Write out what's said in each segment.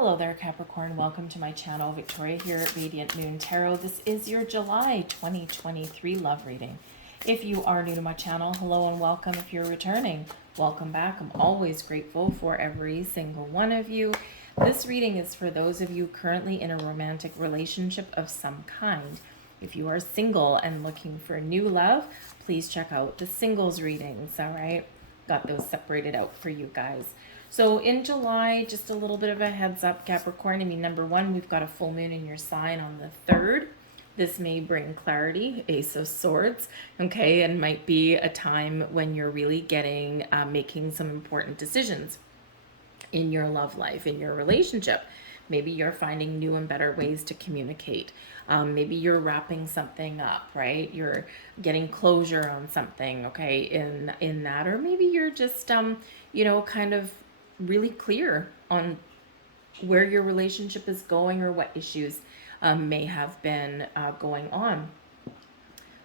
Hello there, Capricorn. Welcome to my channel. Victoria here at Radiant Moon Tarot. This is your July 2023 love reading. If you are new to my channel, hello and welcome. If you're returning, welcome back. I'm always grateful for every single one of you. This reading is for those of you currently in a romantic relationship of some kind. If you are single and looking for new love, please check out the singles readings, all right? Got those separated out for you guys. So in July, just a little bit of a heads up, Capricorn. I mean, number one, we've got a full moon in your sign on the 3rd. This may bring clarity, Ace of Swords, okay, and might be a time when you're really making some important decisions in your love life, in your relationship. Maybe you're finding new and better ways to communicate. Maybe you're wrapping something up, right? You're getting closure on something, okay, in that. Or maybe you're just, kind of really clear on where your relationship is going or what issues may have been going on.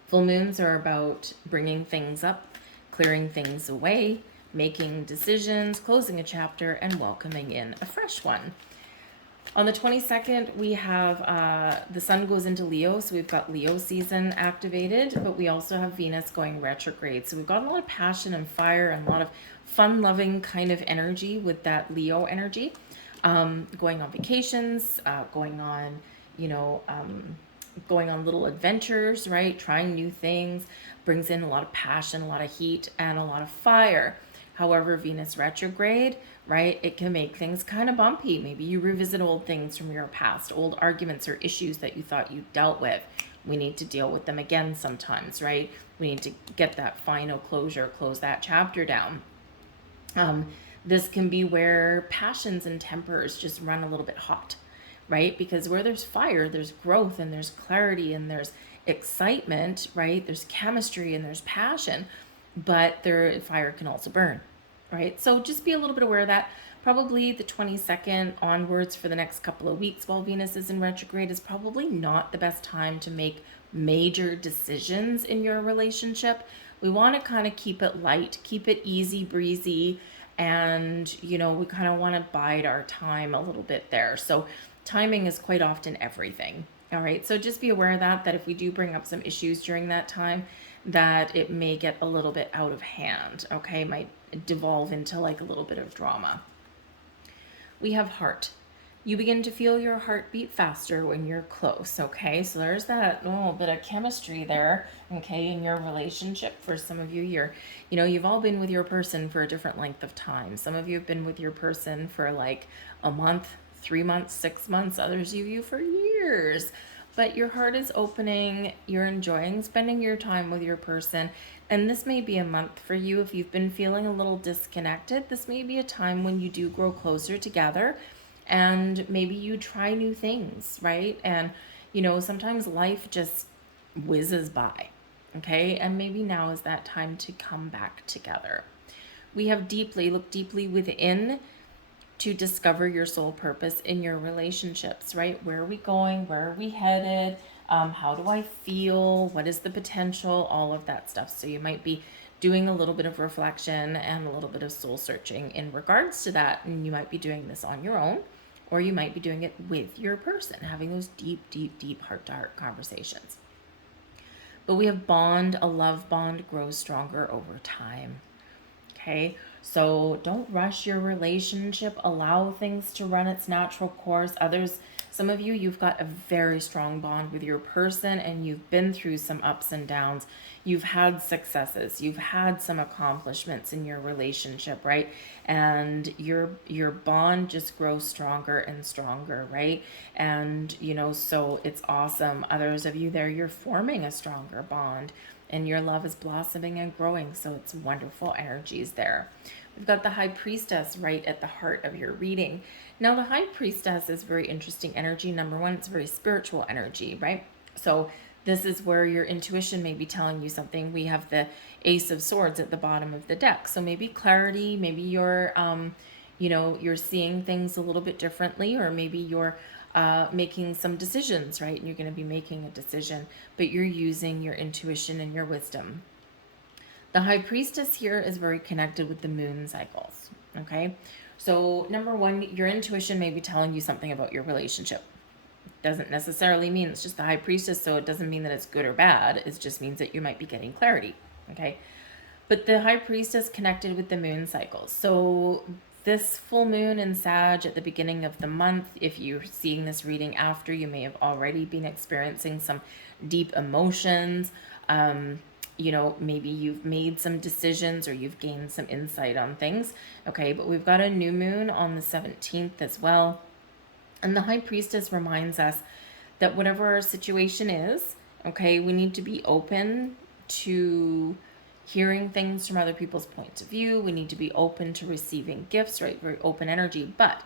Full moons are about bringing things up, clearing things away, making decisions, closing a chapter, and welcoming in a fresh one. On the 22nd, we have the sun goes into Leo, so we've got Leo season activated, but we also have Venus going retrograde. So we've got a lot of passion and fire and a lot of fun-loving kind of energy with that Leo energy. Going on vacations, going on little adventures, right? Trying new things, brings in a lot of passion, a lot of heat, and a lot of fire. However, Venus retrograde, right, it can make things kind of bumpy. Maybe you revisit old things from your past, old arguments or issues that you thought you dealt with. We need to deal with them again sometimes, right? We need to get that final closure, close that chapter down. This can be where passions and tempers just run a little bit hot, right? Because where there's fire, there's growth and there's clarity and there's excitement, right? There's chemistry and there's passion. But fire can also burn, right? So just be a little bit aware of that. Probably the 22nd onwards for the next couple of weeks while Venus is in retrograde is probably not the best time to make major decisions in your relationship. We want to kind of keep it light, keep it easy breezy, and we kind of want to bide our time a little bit there. So timing is quite often everything. All right, so just be aware of that if we do bring up some issues during that time, that it may get a little bit out of hand, okay? It might devolve into like a little bit of drama. We have heart. You begin to feel your heart beat faster when you're close, okay? So there's that little bit of chemistry there, okay, in your relationship. For some of you, you've all been with your person for a different length of time. Some of you have been with your person for like a month, 3 months, 6 months, others of you for years. But your heart is opening, you're enjoying spending your time with your person. And this may be a month for you if you've been feeling a little disconnected. This may be a time when you do grow closer together and maybe you try new things, right? And, sometimes life just whizzes by, okay? And maybe now is that time to come back together. We have look deeply within to discover your soul purpose in your relationships, right? Where are we going? Where are we headed? How do I feel? What is the potential? All of that stuff. So you might be doing a little bit of reflection and a little bit of soul searching in regards to that. And you might be doing this on your own, or you might be doing it with your person, having those deep, deep, deep heart-to-heart conversations. But we have bond. A love bond grows stronger over time. Okay, so don't rush your relationship. Allow things to run its natural course. Some of you, you've got a very strong bond with your person and you've been through some ups and downs. You've had successes. You've had some accomplishments in your relationship, right? And your bond just grows stronger and stronger, right? And, so it's awesome. Others of you there, you're forming a stronger bond. And your love is blossoming and growing, so it's wonderful energies there. We've got the High Priestess right at the heart of your reading. Now, the High Priestess is very interesting energy. Number one, it's very spiritual energy, right? So this is where your intuition may be telling you something. We have the Ace of Swords at the bottom of the deck. So maybe clarity, maybe you're seeing things a little bit differently, or maybe you're making some decisions, right? And you're going to be making a decision, but you're using your intuition and your wisdom. The High Priestess here is very connected with the moon cycles, okay? So number one, your intuition may be telling you something about your relationship. Doesn't necessarily mean it's just the High Priestess, so it doesn't mean that it's good or bad. It just means that you might be getting clarity, okay? But the High Priestess connected with the moon cycles. So this full moon in Sag at the beginning of the month, if you're seeing this reading after, you may have already been experiencing some deep emotions. Maybe you've made some decisions or you've gained some insight on things. Okay, but we've got a new moon on the 17th as well. And the High Priestess reminds us that whatever our situation is, okay, we need to be open to hearing things from other people's points of view. We need to be open to receiving gifts, right? Very open energy. But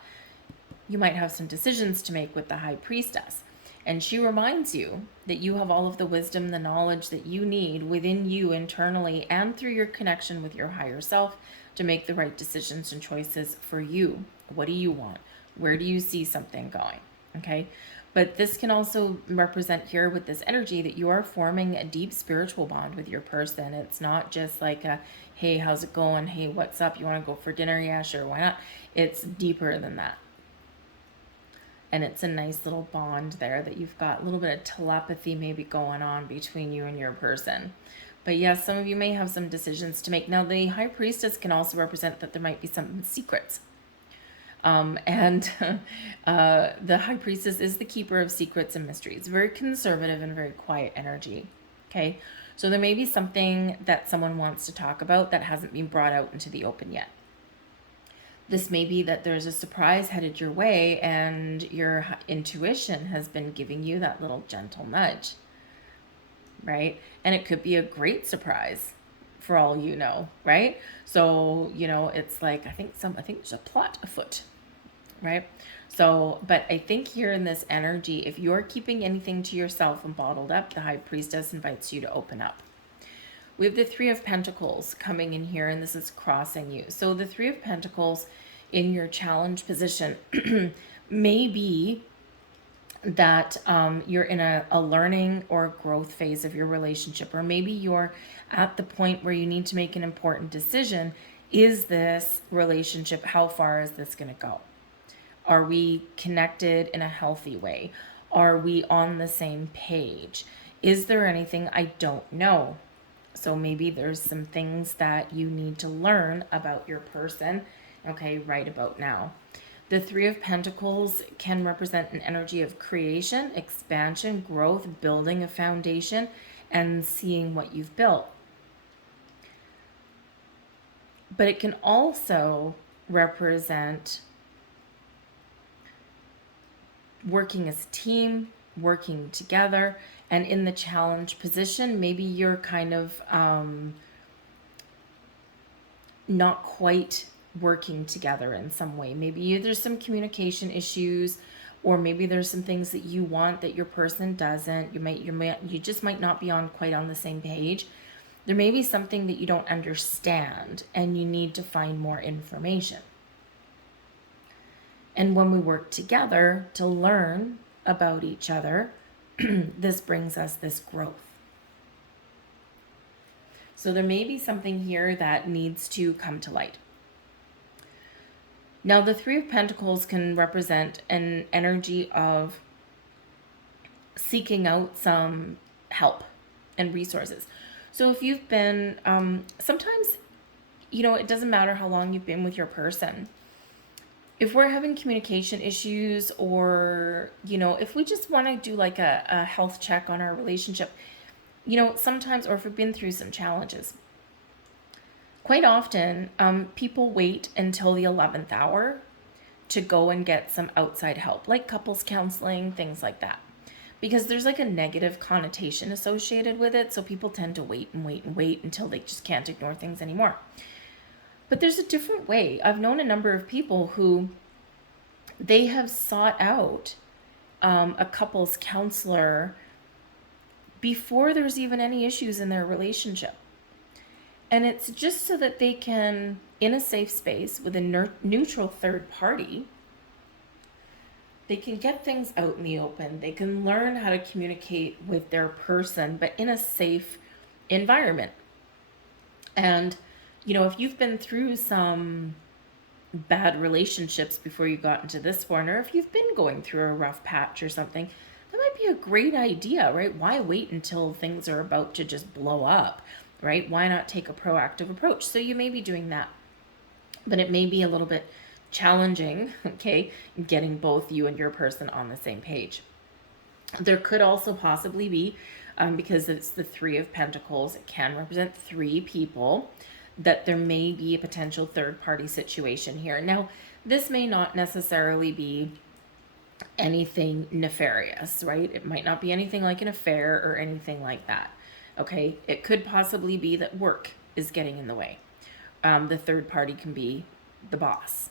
you might have some decisions to make with the High Priestess. And she reminds you that you have all of the wisdom, the knowledge that you need within you internally and through your connection with your higher self to make the right decisions and choices for you. What do you want? Where do you see something going? Okay. But this can also represent here with this energy that you are forming a deep spiritual bond with your person. It's not just like a, hey, how's it going? Hey, what's up? You want to go for dinner? Yeah, sure. Why not? It's deeper than that. And it's a nice little bond there that you've got a little bit of telepathy maybe going on between you and your person. But yes, some of you may have some decisions to make. Now, the High Priestess can also represent that there might be some secrets. The High Priestess is the keeper of secrets and mysteries. Very conservative and very quiet energy. Okay, so there may be something that someone wants to talk about that hasn't been brought out into the open yet. This may be that there's a surprise headed your way and your intuition has been giving you that little gentle nudge, right? And it could be a great surprise for all you know, right? So, it's like, I think there's a plot afoot, right? So, but I think here in this energy, if you're keeping anything to yourself and bottled up, the High Priestess invites you to open up. We have the Three of Pentacles coming in here, and this is crossing you. So the Three of Pentacles in your challenge position may be that you're in a learning or growth phase of your relationship, or maybe you're at the point where you need to make an important decision. Is this relationship, how far is this going to go? Are we connected in a healthy way? Are we on the same page? Is there anything I don't know? So maybe there's some things that you need to learn about your person, okay, right about now. The Three of Pentacles can represent an energy of creation, expansion, growth, building a foundation, and seeing what you've built. But it can also represent working as a team, working together, and in the challenge position, maybe you're kind of not quite working together in some way. Maybe there's some communication issues, or maybe there's some things that you want that your person doesn't. You just might not be quite on the same page. There may be something that you don't understand and you need to find more information. And when we work together to learn about each other, this brings us this growth. So there may be something here that needs to come to light. Now, the Three of Pentacles can represent an energy of seeking out some help and resources. So if you've been, sometimes, it doesn't matter how long you've been with your person. If we're having communication issues, or, if we just want to do like a health check on our relationship, sometimes, or if we've been through some challenges, quite often, people wait until the 11th hour to go and get some outside help, like couples counseling, things like that, because there's like a negative connotation associated with it. So people tend to wait and wait and wait until they just can't ignore things anymore. But there's a different way. I've known a number of people who they have sought out a couples counselor before there's even any issues in their relationship. And it's just so that they can, in a safe space with a neutral third party, they can get things out in the open. They can learn how to communicate with their person, but in a safe environment. And, you know, if you've been through some bad relationships before you got into this one, or if you've been going through a rough patch or something, that might be a great idea, right? Why wait until things are about to just blow up, right? Why not take a proactive approach? So you may be doing that, but it may be a little bit challenging, okay, getting both you and your person on the same page. There could also possibly be, because it's the Three of Pentacles, it can represent three people, that there may be a potential third party situation here. Now, this may not necessarily be anything nefarious, right? It might not be anything like an affair or anything like that. Okay, it could possibly be that work is getting in the way. The third party can be the boss,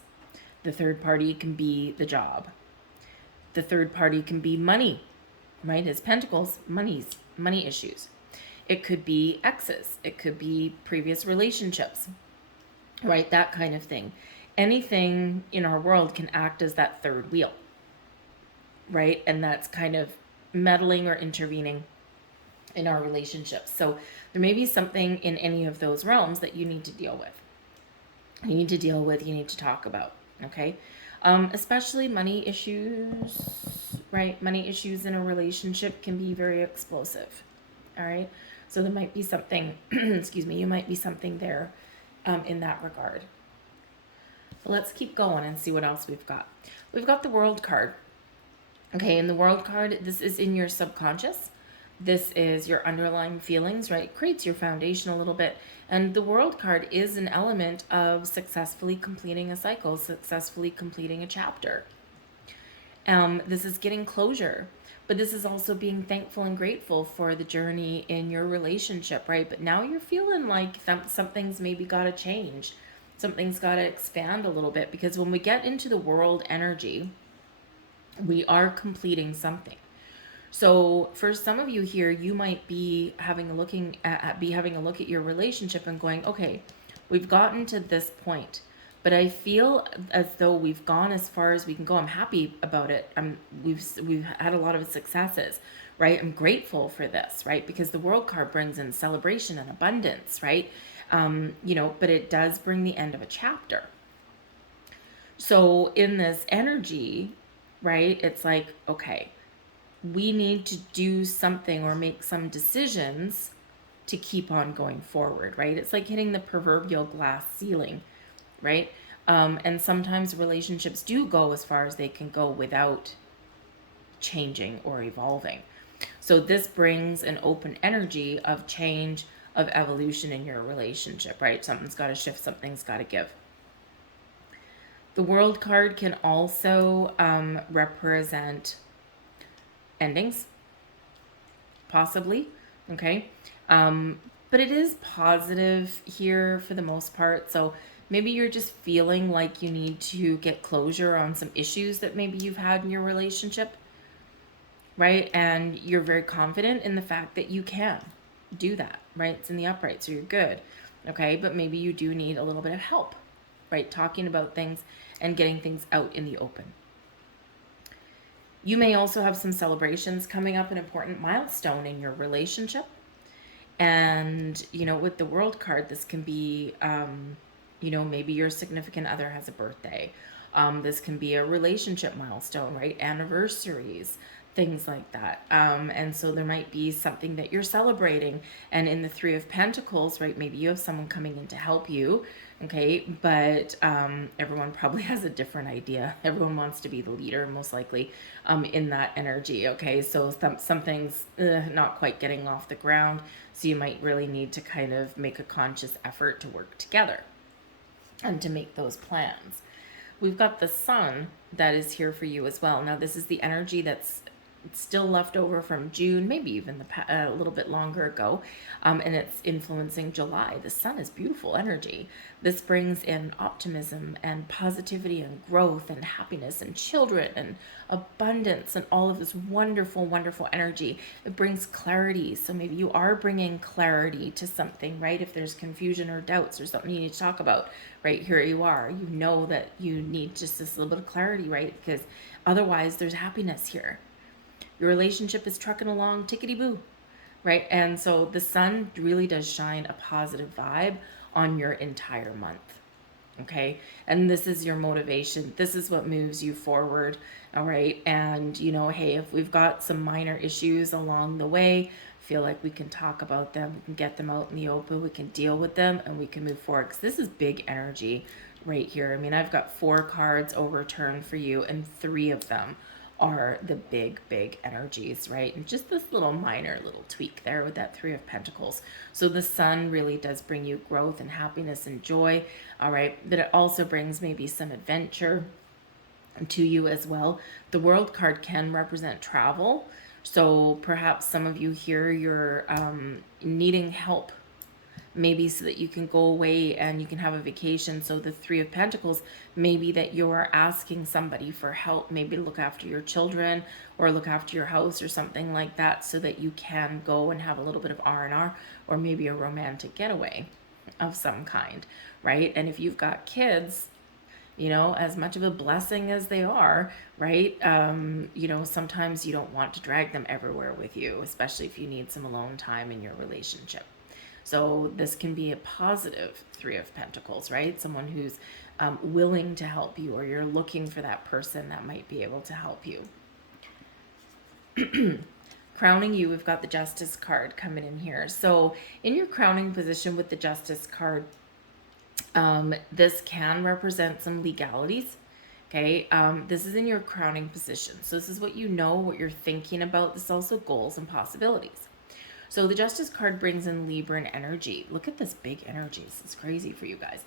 the third party can be the job, the third party can be money, right? As Pentacles, money issues. It could be exes, it could be previous relationships, right? That kind of thing. Anything in our world can act as that third wheel, right? And that's kind of meddling or intervening in our relationships. So there may be something in any of those realms that you need to deal with. You need to deal with, you need to talk about, okay? Especially money issues, right? Money issues in a relationship can be very explosive, all right? So there might be something, excuse me, you might be something there in that regard. So let's keep going and see what else we've got. We've got the World card. Okay, in the World card, this is in your subconscious. This is your underlying feelings, right? It creates your foundation a little bit. And the World card is an element of successfully completing a cycle, successfully completing a chapter. This is getting closure, but this is also being thankful and grateful for the journey in your relationship, right? But now you're feeling like something's maybe got to change. Something's got to expand a little bit, because when we get into the World energy, we are completing something. So for some of you here, you might be having a look at your relationship and going, okay, we've gotten to this point, but I feel as though we've gone as far as we can go. I'm happy about it. We've had a lot of successes, right? I'm grateful for this, right? Because the World card brings in celebration and abundance, right? But it does bring the end of a chapter. So in this energy, right, it's like, okay, we need to do something or make some decisions to keep on going forward, right? It's like hitting the proverbial glass ceiling, right? And sometimes relationships do go as far as they can go without changing or evolving. So this brings an open energy of change, of evolution in your relationship, right? Something's got to shift, something's got to give. The World card can also represent endings, possibly, okay? But it is positive here for the most part. So maybe you're just feeling like you need to get closure on some issues that maybe you've had in your relationship, right? And you're very confident in the fact that you can do that, right? It's in the upright, so you're good, okay? But maybe you do need a little bit of help, right? Talking about things and getting things out in the open. You may also have some celebrations coming up, an important milestone in your relationship. And, with the World card, this can be, maybe your significant other has a birthday. This can be a relationship milestone, right? Anniversaries, things like that. And so there might be something that you're celebrating. And in the Three of Pentacles, right, maybe you have someone coming in to help you, okay? But everyone probably has a different idea. Everyone wants to be the leader, most likely, in that energy, okay? So something's not quite getting off the ground. So you might really need to kind of make a conscious effort to work together and to make those plans. We've got the Sun that is here for you as well. Now, this is the energy that's still left over from June, maybe even a little bit longer ago, and it's influencing July. The Sun is beautiful energy. This brings in optimism and positivity and growth and happiness and children and abundance and all of this wonderful, wonderful energy. It brings clarity. So maybe you are bringing clarity to something, right? If there's confusion or doubts or something you need to talk about, right? Here you are. You know that you need just this little bit of clarity, right? Because otherwise there's happiness here. Your relationship is trucking along tickety-boo. right? And so the sun really does shine a positive vibe on your entire month. Okay. And this is your motivation. This is what moves you forward. All right. And, hey, if we've got some minor issues along the way, feel like we can talk about them, we can get them out in the open, we can deal with them, and we can move forward. Because this is big energy right here. I mean, I've got 4 cards overturned for you, and 3 of them are the big energies, right? And just this little minor little tweak there with that 3 of Pentacles. So the sun really does bring you growth and happiness and joy, all right? But it also brings maybe some adventure to you as well. The World card can represent travel. So perhaps some of you here, you're needing help, maybe so that you can go away and you can have a vacation. So the 3 of Pentacles, maybe that you're asking somebody for help, maybe look after your children or look after your house or something like that, so that you can go and have a little bit of R&R, or maybe a romantic getaway of some kind, right? And if you've got kids, as much of a blessing as they are, right? Sometimes you don't want to drag them everywhere with you, especially if you need some alone time in your relationship. So this can be a positive 3 of Pentacles, right? Someone who's willing to help you, or you're looking for that person that might be able to help you. Crowning you, we've got the Justice card coming in here. So in your crowning position with the Justice card, this can represent some legalities. Okay, this is in your crowning position. So this is what what you're thinking about. This is also goals and possibilities. So the Justice card brings in Libran energy. Look at this big energy. It's crazy for you guys.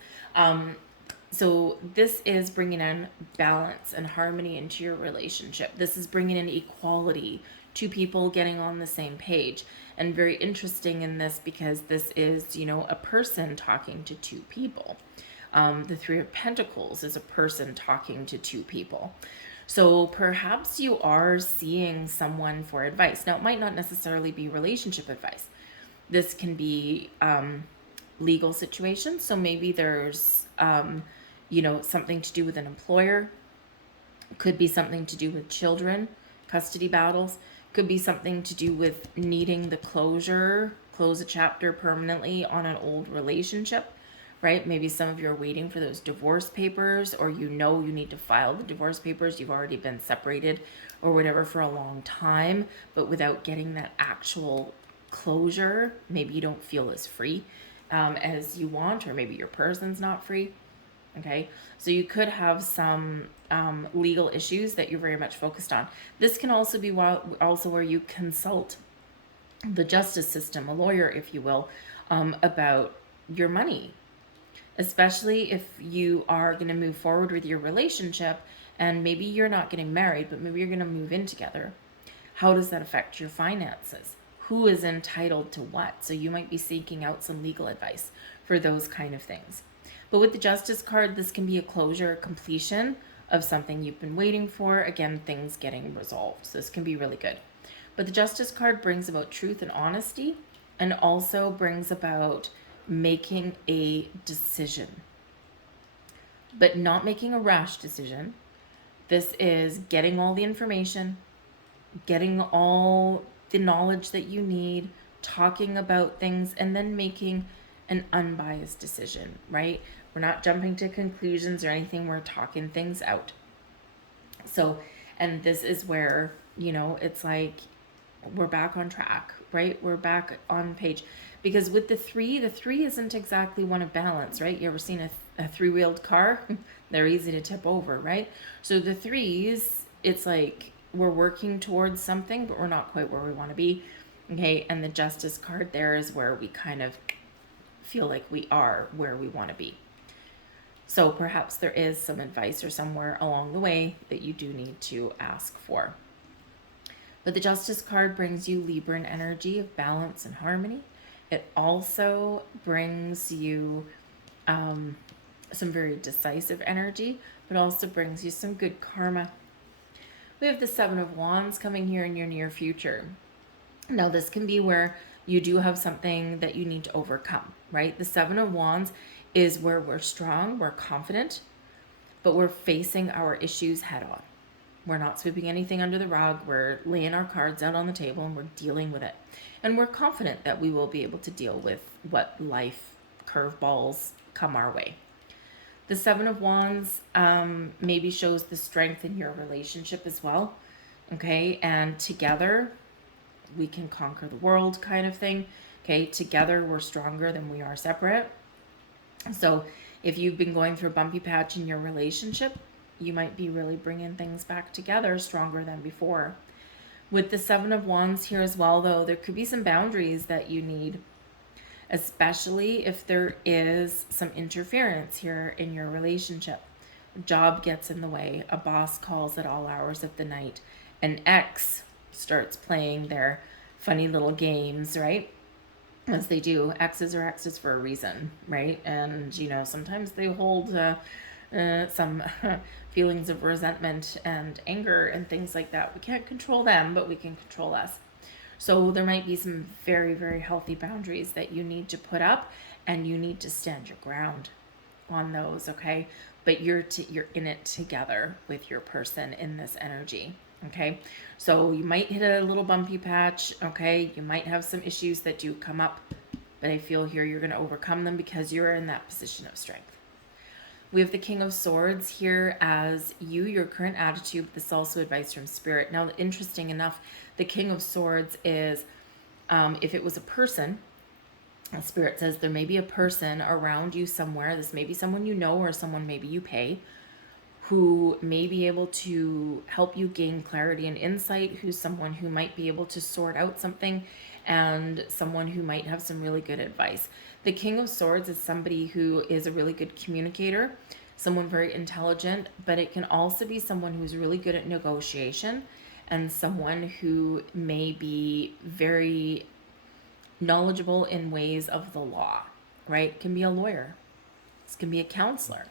So this is bringing in balance and harmony into your relationship. This is bringing in equality, 2 people getting on the same page. And very interesting in this, because this is, a person talking to 2 people. The 3 of Pentacles is a person talking to 2 people. So perhaps you are seeing someone for advice. Now, it might not necessarily be relationship advice. This can be legal situations. So maybe there's, something to do with an employer. Could be something to do with children, custody battles. Could be something to do with needing the close a chapter permanently on an old relationship, right? Maybe some of you are waiting for those divorce papers, or you need to file the divorce papers. You've already been separated or whatever for a long time, but without getting that actual closure, maybe you don't feel as free as you want, or maybe your person's not free. Okay, so you could have some legal issues that you're very much focused on. This can also be where you consult the justice system, a lawyer, if you will, about your money, especially if you are going to move forward with your relationship, and maybe you're not getting married, but maybe you're going to move in together. How does that affect your finances? Who is entitled to what? So you might be seeking out some legal advice for those kind of things. But with the Justice card, this can be a closure, completion of something you've been waiting for. Again, things getting resolved. So this can be really good. But the Justice card brings about truth and honesty, and also brings about making a decision, but not making a rash decision. This is getting all the information, getting all the knowledge that you need, talking about things, and then making an unbiased decision, right? We're not jumping to conclusions or anything. We're talking things out. So, and this is where, it's like we're back on track, right? We're back on page. Because with the three isn't exactly one of balance, right? You ever seen a 3-wheeled car? They're easy to tip over, right? So the 3s, it's like we're working towards something, but we're not quite where we want to be. Okay, and the Justice card there is where we kind of feel like we are where we want to be. So perhaps there is some advice or somewhere along the way that you do need to ask for. But the Justice card brings you Libran energy of balance and harmony. It also brings you some very decisive energy, but also brings you some good karma. We have the 7 of Wands coming here in your near future. Now, this can be where you do have something that you need to overcome, right? The 7 of Wands is where we're strong, we're confident, but we're facing our issues head on. We're not sweeping anything under the rug. We're laying our cards out on the table and we're dealing with it. And we're confident that we will be able to deal with what life curveballs come our way. The Seven of Wands maybe shows the strength in your relationship as well. Okay, and together we can conquer the world kind of thing. Okay, together we're stronger than we are separate. So if you've been going through a bumpy patch in your relationship, you might be really bringing things back together stronger than before. With the Seven of Wands here as well, though, there could be some boundaries that you need, especially if there is some interference here in your relationship. A job gets in the way, a boss calls at all hours of the night, an ex starts playing their funny little games, right? As they do. Exes are exes for a reason, right? And, sometimes they hold some feelings of resentment and anger and things like that. We can't control them, but we can control us. So there might be some very, very healthy boundaries that you need to put up, and you need to stand your ground on those, okay? But you're in it together with your person in this energy, okay? So you might hit a little bumpy patch, okay? You might have some issues that do come up, but I feel here you're going to overcome them because you're in that position of strength. We have the King of Swords here as your current attitude. This is also advice from Spirit. Now, interesting enough, the King of Swords is, if it was a person, Spirit says there may be a person around you somewhere. This may be someone you know or someone maybe you pay, who may be able to help you gain clarity and insight, who's someone who might be able to sort out something, and someone who might have some really good advice. The King of Swords is somebody who is a really good communicator, someone very intelligent, but it can also be someone who's really good at negotiation and someone who may be very knowledgeable in ways of the law, right? It can be a lawyer. This can be a counselor,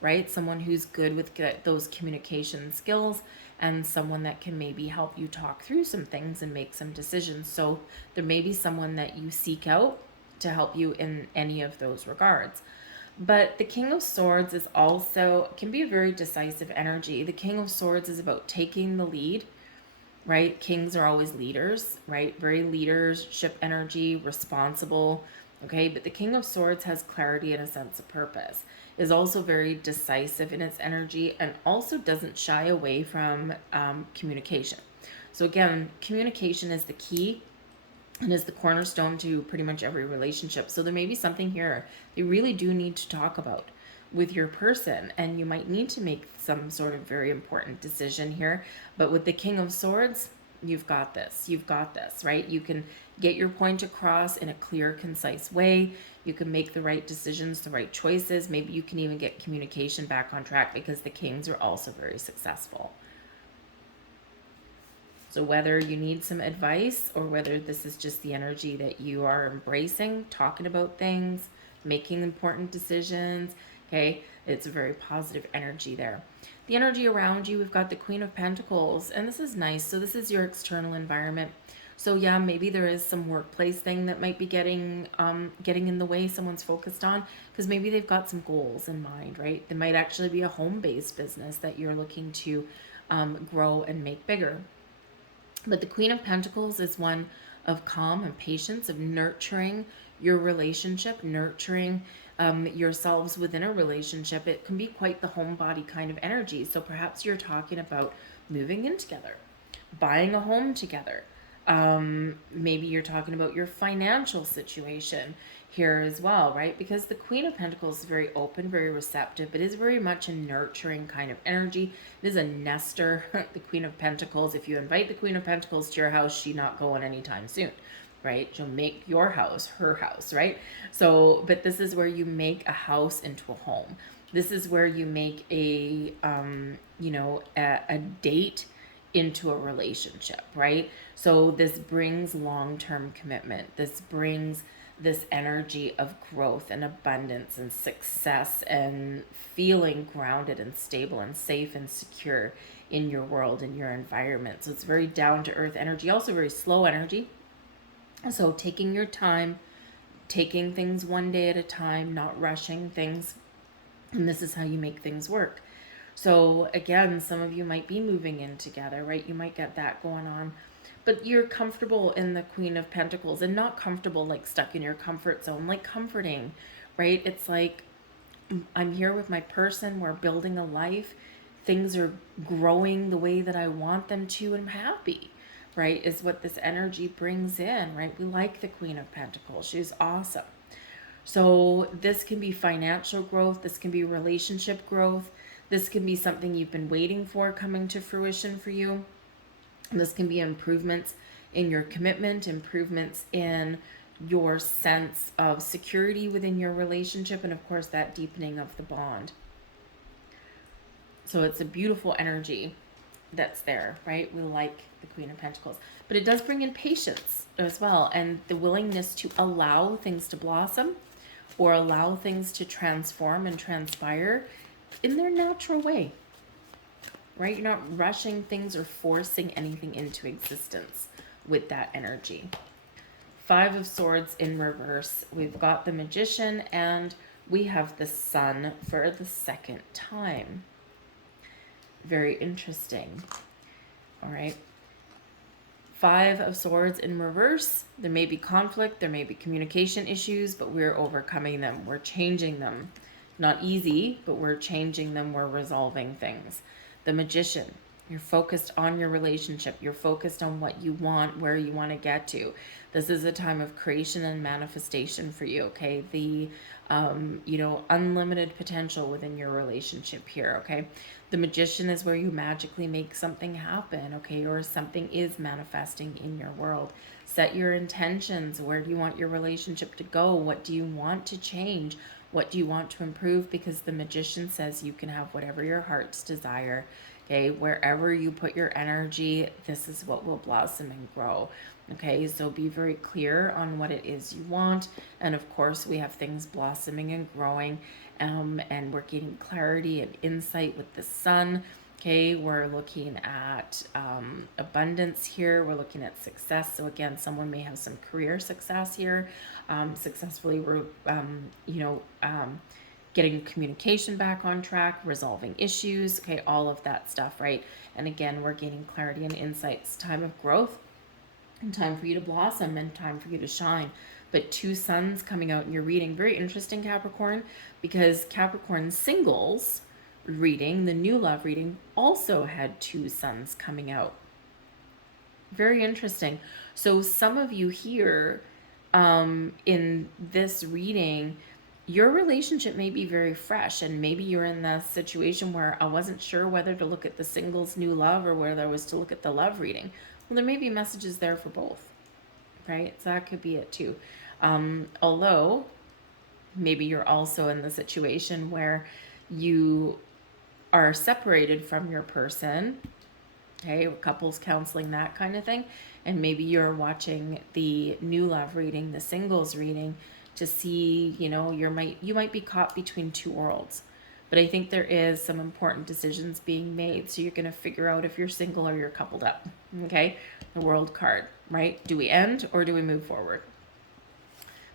right? Someone who's good with those communication skills, and someone that can maybe help you talk through some things and make some decisions. So there may be someone that you seek out to help you in any of those regards. But the King of Swords is also, can be a very decisive energy. The King of Swords is about taking the lead, right? Kings are always leaders, right? Very leadership energy, responsible, okay? But the King of Swords has clarity and a sense of purpose, is also very decisive in its energy, and also doesn't shy away from communication. So again, communication is the key and is the cornerstone to pretty much every relationship. So there may be something here you really do need to talk about with your person, and you might need to make some sort of very important decision here. But with the King of Swords, you've got this, right? You can get your point across in a clear, concise way. You can make the right decisions, the right choices. Maybe you can even get communication back on track, because the Kings are also very successful. So whether you need some advice or whether this is just the energy that you are embracing, talking about things, making important decisions, okay, it's a very positive energy there. The energy around you, we've got the Queen of Pentacles, and this is nice. So this is your external environment. So yeah, maybe there is some workplace thing that might be getting in the way someone's focused on, because maybe they've got some goals in mind, right? There might actually be a home-based business that you're looking to grow and make bigger. But the Queen of Pentacles is one of calm and patience, of nurturing your relationship, nurturing yourselves within a relationship. It can be quite the homebody kind of energy. So perhaps you're talking about moving in together, buying a home together. Maybe you're talking about your financial situation here as well, right? Because the Queen of Pentacles is very open, very receptive, but is very much a nurturing kind of energy. It is a nester, the Queen of Pentacles. If you invite the Queen of Pentacles to your house, she's not going anytime soon, right? She'll make your house her house, right? So, but this is where you make a house into a home. This is where you make a date into a relationship, right? So this brings long-term commitment. This brings this energy of growth and abundance and success and feeling grounded and stable and safe and secure in your world, in your environment. So it's very down-to-earth energy, also very slow energy. So taking your time, taking things one day at a time, not rushing things. And this is how you make things work. So again, some of you might be moving in together, right? You might get that going on. But you're comfortable in the Queen of Pentacles, and not comfortable like stuck in your comfort zone, like comforting, right? It's like, I'm here with my person, we're building a life, things are growing the way that I want them to, and I'm happy, right? Is what this energy brings in, right? We like the Queen of Pentacles. She's awesome. So this can be financial growth, this can be relationship growth, this can be something you've been waiting for coming to fruition for you. And this can be improvements in your commitment, improvements in your sense of security within your relationship, and of course that deepening of the bond. So it's a beautiful energy that's there, right? We like the Queen of Pentacles. But it does bring in patience as well, and the willingness to allow things to blossom or allow things to transform and transpire in their natural way, right? You're not rushing things or forcing anything into existence with that energy. Five of Swords in reverse. We've got the Magician, and we have the Sun for the second time. Very interesting. All right. Five of Swords in reverse. There may be conflict, there may be communication issues, but we're overcoming them. We're changing them. Not easy, but we're changing them. We're resolving things. The Magician. You're focused on your relationship. You're focused on what you want, where you want to get to. This is a time of creation and manifestation for you, okay? The, unlimited potential within your relationship here, okay? The Magician is where you magically make something happen, okay? Or something is manifesting in your world. Set your intentions. Where do you want your relationship to go? What do you want to change? What do you want to improve? Because the Magician says you can have whatever your heart's desire. Okay, wherever you put your energy, this is what will blossom and grow. Okay, so be very clear on what it is you want. And of course, we have things blossoming and growing, and we're getting clarity and insight with the Sun. Okay, we're looking at abundance here. We're looking at success. So again, someone may have some career success here, successfully, getting communication back on track, resolving issues, okay, all of that stuff, right? And again, we're gaining clarity and insights. Time of growth, and time for you to blossom, and time for you to shine. But two suns coming out in your reading. Very interesting, Capricorn, because Capricorn singles reading, the new love reading, also had two suns coming out. Very interesting. So some of you here in this reading, your relationship may be very fresh, and maybe you're in the situation where I wasn't sure whether to look at the singles new love or whether I was to look at the love reading. Well, there may be messages there for both, right? So that could be it too. Although maybe you're also in the situation where you are separated from your person, okay, couples counseling, that kind of thing, and maybe you're watching the new love reading, the singles reading, to see, you might be caught between two worlds. But I think there is some important decisions being made. So you're going to figure out if you're single or you're coupled up. Okay? The World card, right? Do we end or do we move forward?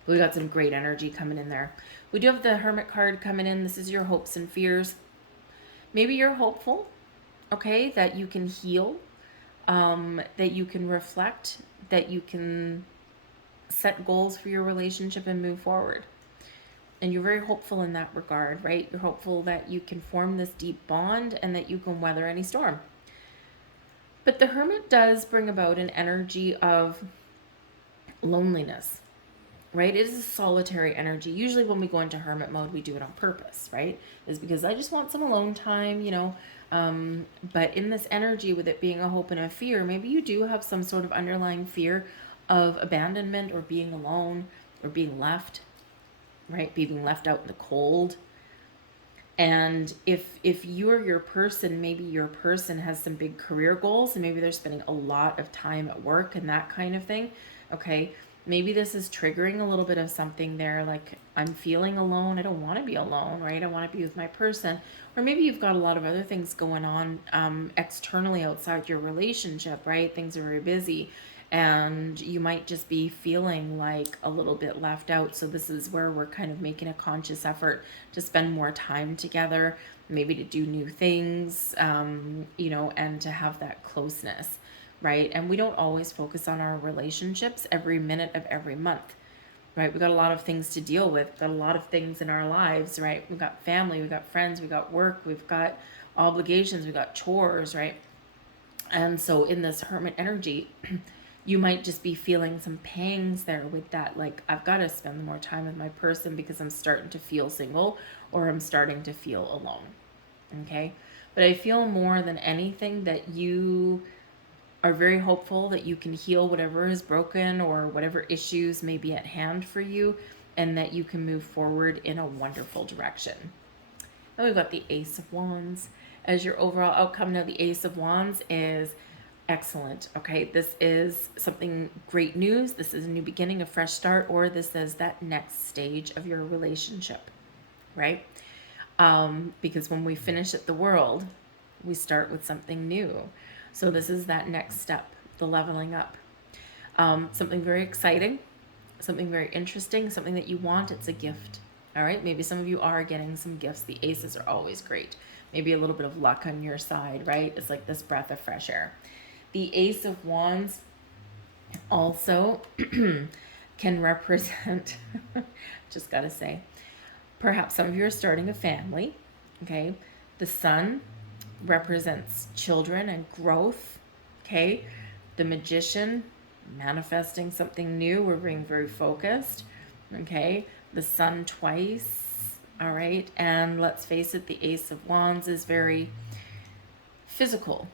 But we got some great energy coming in there. We do have the Hermit card coming in. This is your hopes and fears. Maybe you're hopeful, okay, that you can heal, that you can reflect, that you can set goals for your relationship and move forward. And you're very hopeful in that regard, right? You're hopeful that you can form this deep bond and that you can weather any storm. But the Hermit does bring about an energy of loneliness, right? It is a solitary energy. Usually when we go into Hermit mode, we do it on purpose, right? Is because I just want some alone time, but in this energy, with it being a hope and a fear, maybe you do have some sort of underlying fear of abandonment or being alone or being left, right? Being left out in the cold. And if you're your person, maybe your person has some big career goals and maybe they're spending a lot of time at work and that kind of thing. Okay, maybe this is triggering a little bit of something there, like I'm feeling alone. I don't want to be alone, right? I want to be with my person. Or maybe you've got a lot of other things going on externally outside your relationship, right? Things are very busy. and you might just be feeling like a little bit left out. So this is where we're kind of making a conscious effort to spend more time together, maybe to do new things, and to have that closeness, right? And we don't always focus on our relationships every minute of every month, right? We got a lot of things to deal with, got a lot of things in our lives, right? We've got family, we've got friends, we've got work, we've got obligations, we've got chores, right? And so in this hermit energy, you might just be feeling some pangs there with that. Like, I've got to spend more time with my person because I'm starting to feel single, or I'm starting to feel alone. Okay. But I feel more than anything that you are very hopeful that you can heal whatever is broken or whatever issues may be at hand for you, and that you can move forward in a wonderful direction. And we've got the Ace of Wands as your overall outcome. Now, the Ace of Wands is excellent. Okay, this is something great news. This is a new beginning, a fresh start, or this is that next stage of your relationship, right? Because when we finish at the world, we start with something new. So this is that next step, the leveling up. Something very exciting, something very interesting, something that you want. It's a gift. All right, maybe some of you are getting some gifts. The aces are always great. Maybe a little bit of luck on your side, right? It's like this breath of fresh air. The Ace of Wands also can represent, just got to say, perhaps some of you are starting a family, okay? The Sun represents children and growth, okay? The Magician, manifesting something new. We're being very focused, okay? The Sun twice, all right? And let's face it, the Ace of Wands is very physical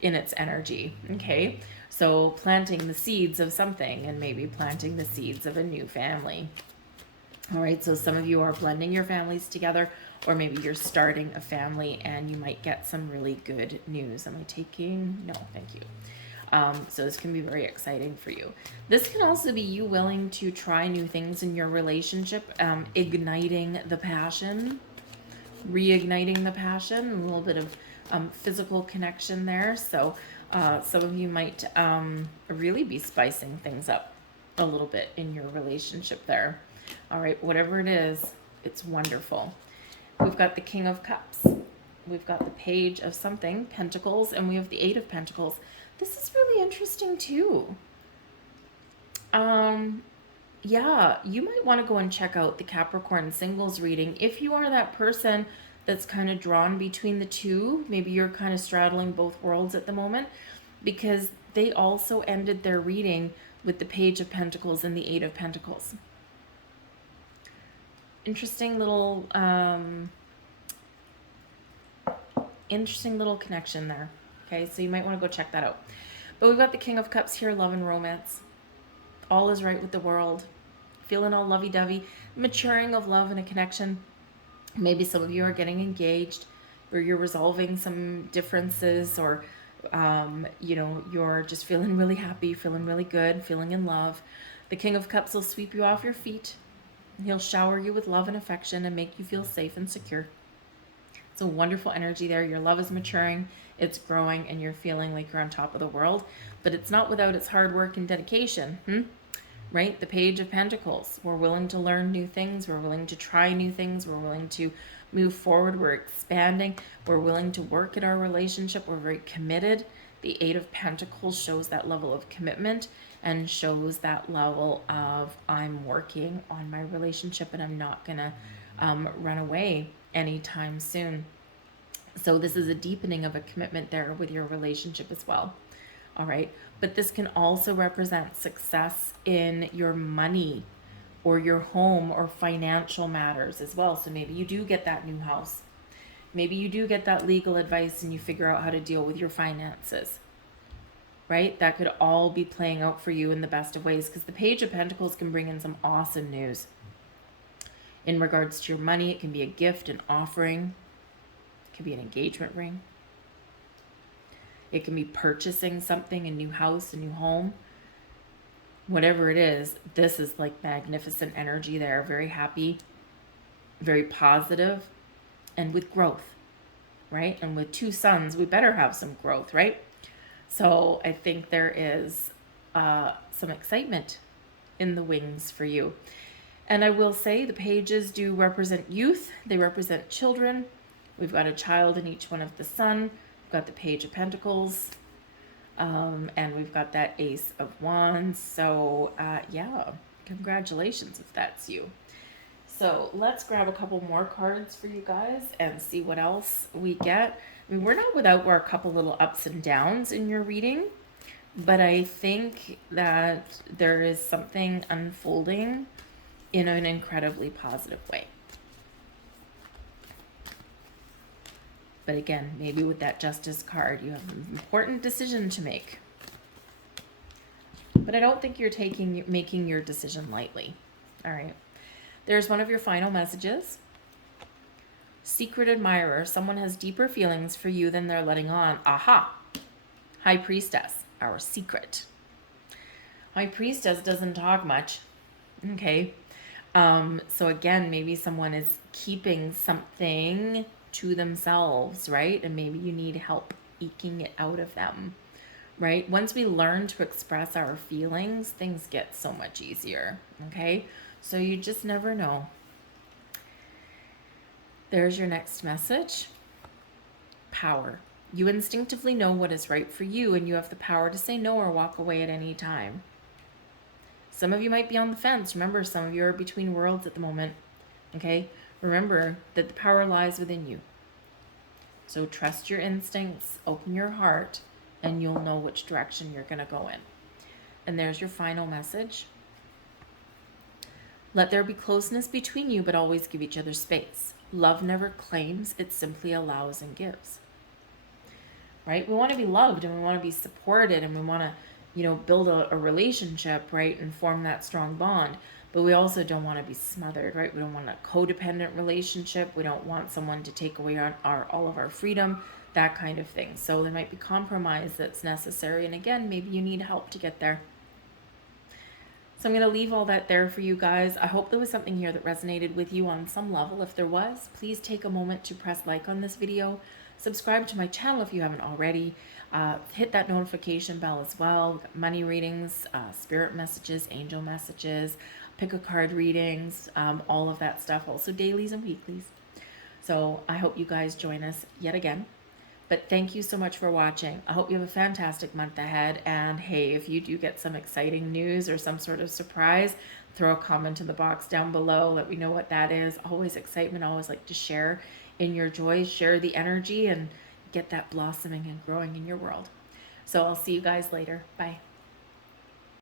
in its energy, okay? So planting the seeds of something, and maybe planting the seeds of a new family. All right, so some of you are blending your families together, or maybe you're starting a family and you might get some really good news. Am I taking? No, thank you. So this can be very exciting for you. This can also be you willing to try new things in your relationship, igniting the passion, reigniting the passion, a little bit of physical connection there. So some of you might really be spicing things up a little bit in your relationship there. All right, whatever it is, it's wonderful. We've got the King of Cups. We've got the Page of something, Pentacles, and we have the Eight of Pentacles. This is really interesting too. Yeah, you might want to go and check out the Capricorn singles reading. If you are that person that's kind of drawn between the two, maybe you're kind of straddling both worlds at the moment, because they also ended their reading with the Page of Pentacles and the Eight of Pentacles. Interesting little connection there. Okay, so you might want to go check that out. But we've got the King of Cups here, love and romance. All is right with the world. Feeling all lovey-dovey. Maturing of love and a connection. Maybe some of you are getting engaged, or you're resolving some differences, or you're just feeling really happy, feeling really good, feeling in love. The King of Cups will sweep you off your feet. He'll shower you with love and affection and make you feel safe and secure. It's a wonderful energy there. Your love is maturing, it's growing, and you're feeling like you're on top of the world. But it's not without its hard work and dedication, right? The Page of Pentacles. We're willing to learn new things. We're willing to try new things. We're willing to move forward. We're expanding. We're willing to work at our relationship. We're very committed. The Eight of Pentacles shows that level of commitment and shows that level of, I'm working on my relationship and I'm not going to run away anytime soon. So this is a deepening of a commitment there with your relationship as well. All right. But this can also represent success in your money or your home or financial matters as well. So maybe you do get that new house. Maybe you do get that legal advice and you figure out how to deal with your finances. Right? That could all be playing out for you in the best of ways, because the Page of Pentacles can bring in some awesome news. In regards to your money, it can be a gift, an offering. It can be an engagement ring. It can be purchasing something, a new house, a new home. Whatever it is, this is like magnificent energy there. Very happy, very positive, and with growth, right? And with two suns, we better have some growth, right? So I think there is some excitement in the wings for you. And I will say the pages do represent youth. They represent children. We've got a child in each one of the sun. We've got the Page of Pentacles. And we've got that Ace of Wands. So, yeah, congratulations if that's you. So let's grab a couple more cards for you guys and see what else we get. I mean, we're not without a couple little ups and downs in your reading, but I think that there is something unfolding in an incredibly positive way. But again, maybe with that Justice card, you have an important decision to make. But I don't think you're making your decision lightly. All right. There's one of your final messages. Secret admirer. Someone has deeper feelings for you than they're letting on. Aha. High Priestess. Our secret. High Priestess doesn't talk much. Okay. So again, maybe someone is keeping something to themselves, right? And maybe you need help eking it out of them, right? Once we learn to express our feelings, things get so much easier. Okay. So you just never know. There's your next message. Power. You instinctively know what is right for you, and you have the power to say no or walk away at any time. Some of you might be on the fence. Remember, some of you are between worlds at the moment. Okay? Remember that the power lies within you. So trust your instincts, open your heart, and you'll know which direction you're going to go in. And there's your final message. Let there be closeness between you, but always give each other space. Love never claims, it simply allows and gives. Right? We want to be loved and we want to be supported and we want to, build a relationship, right? And form that strong bond. But we also don't want to be smothered, right? We don't want a codependent relationship. We don't want someone to take away all of our freedom, that kind of thing. So there might be compromise that's necessary. And again, maybe you need help to get there. So I'm going to leave all that there for you guys. I hope there was something here that resonated with you on some level. If there was, please take a moment to press like on this video. Subscribe to my channel if you haven't already. Hit that notification bell as well. We've got money readings, spirit messages, angel messages, pick a card readings, all of that stuff. Also dailies and weeklies. So I hope you guys join us yet again. But thank you so much for watching. I hope you have a fantastic month ahead. And hey, if you do get some exciting news or some sort of surprise, throw a comment in the box down below. Let me know what that is. Always excitement. I always like to share in your joy, share the energy, and get that blossoming and growing in your world. So I'll see you guys later. Bye.